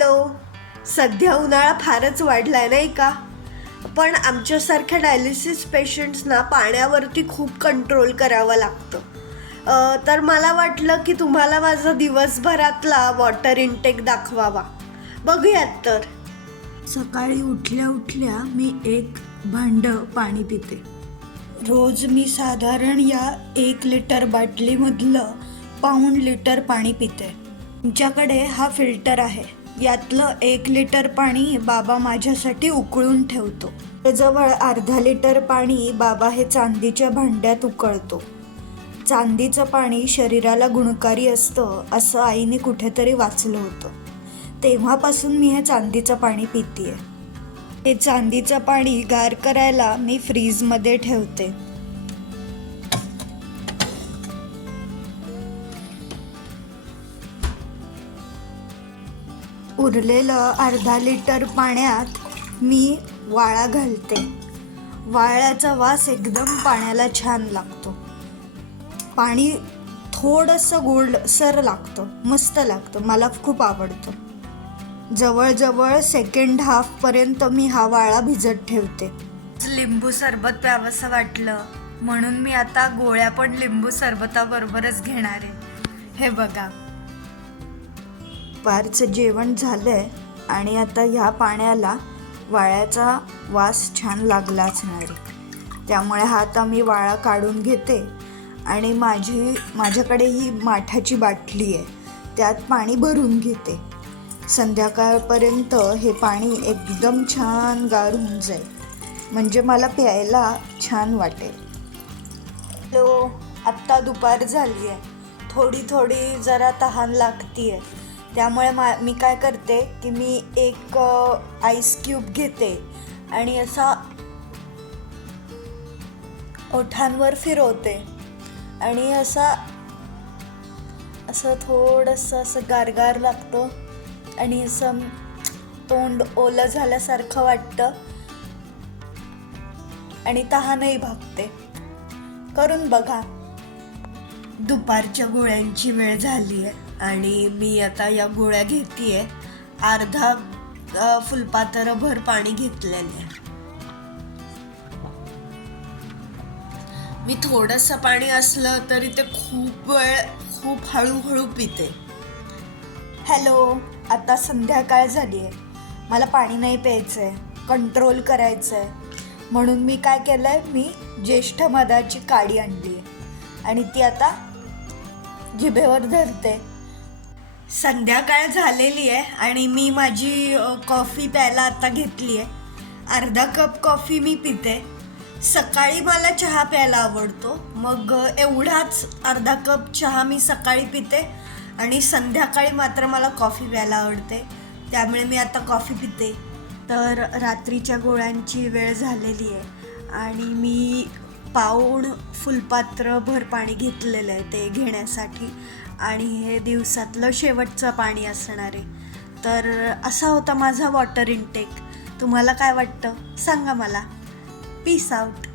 Hello. सध्या उन्हाळा फारच वाढलाय नाही का? पण आमच्यासारख्या डायलिसिस पेशंट्सना पाण्यावरती खूप कंट्रोल करावं लागतं. तर मला वाटलं की तुम्हाला माझा दिवसभरातला वॉटर इनटेक दाखवावा. बघूयात तर. सकाळी उठल्या उठल्या मी 1 भांडं पाणी पिते. रोज मी साधारण या 1 लिटर बाटलीमधलं पाऊण लिटर पाणी पिते. तुमच्याकडे हा फिल्टर आहे. यातलं 1 लिटर पाणी बाबा माझ्यासाठी उकळून ठेवतो. जवळ अर्धा लिटर पाणी बाबा हे चांदीच्या भांड्यात उकळतो. चांदीचं पाणी शरीराला गुणकारी असतं असं आईने कुठेतरी वाचलं होतं. तेव्हापासून मी हे चांदीचं पाणी पितेय. हे चांदीचं पाणी गार करायला मी फ्रीजमध्ये ठेवते. उरलेलं अर्धा लिटर पाण्यात मी वाळा घालते. वाळ्याचा वास एकदम पाण्याला छान लागतो. पाणी थोडंसं गोडसर लागतं, मस्त लागतं, मला खूप आवडतं. जवळजवळ सेकंड हाफपर्यंत मी हा वाळा भिजत ठेवते. लिंबू सरबत प्यावंसं वाटलं म्हणून मी आता गोळ्या पण लिंबू सरबताबरोबरच घेणार आहे. हे बघा, दुपारचं जेवण झालंय आणि आता ह्या पाण्याला वाळ्याचा वास छान लागला असणार आहे. त्यामुळे हा आता मी वाळा काढून घेते आणि माझ्याकडे ही माठाची बाटली आहे, त्यात पाणी भरून घेते. संध्याकाळपर्यंत हे पाणी एकदम छान गार होऊन जाईल, म्हणजे मला प्यायला छान वाटेल. हॅलो. आत्ता दुपार झाली आहे. थोडी जरा तहान लागती आहे. त्यामुळे मी काय करते की मी एक आईस क्यूब घेते आणि असा ओठांवर फिरवते आणि असं थोडंसं असं गारगार लागतं आणि असं तोंड ओलं झाल्यासारखं वाटतं आणि तहानही भागते. करून बघा. दुपारच्या गोळ्यांची वेळ झाली आहे आणि मी आता या गोळ्या घेतेय. अर्धा फुलपात्रभर पाणी घेतलेलं आहे. मी थोडंसं पाणी असलं तरी ते खूप हळूहळू पिते. हॅलो. आता संध्याकाळ झाली आहे. मला पाणी नाही प्यायचं आहे, कंट्रोल करायचं आहे. म्हणून मी काय केलं आहे, मी ज्येष्ठ मधाची काडी आणली आहे आणि ती आता जिभेवर धरते. संध्याकाळ झालेली आहे आणि मी माझी कॉफी प्यायला आता घेतली आहे. अर्धा कप कॉफी मी पिते. सकाळी मला चहा प्यायला आवडतो, मग एवढाच अर्धा कप चहा मी सकाळी पिते आणि संध्याकाळी मात्र मला कॉफी प्यायला आवडते, त्यामुळे मी आता कॉफी पिते. तर रात्रीच्या गोळ्यांची वेळ झालेली आहे आणि मी पाऊण फुलपात्रभर पाणी घेतलेलं आहे ते घेण्यासाठी आणि हे दिवसातलं शेवटचं पाणी असणार आहे. तर असा होता माझा वॉटर इनटेक. तुम्हाला काय वाटतं सांगा मला. Peace out.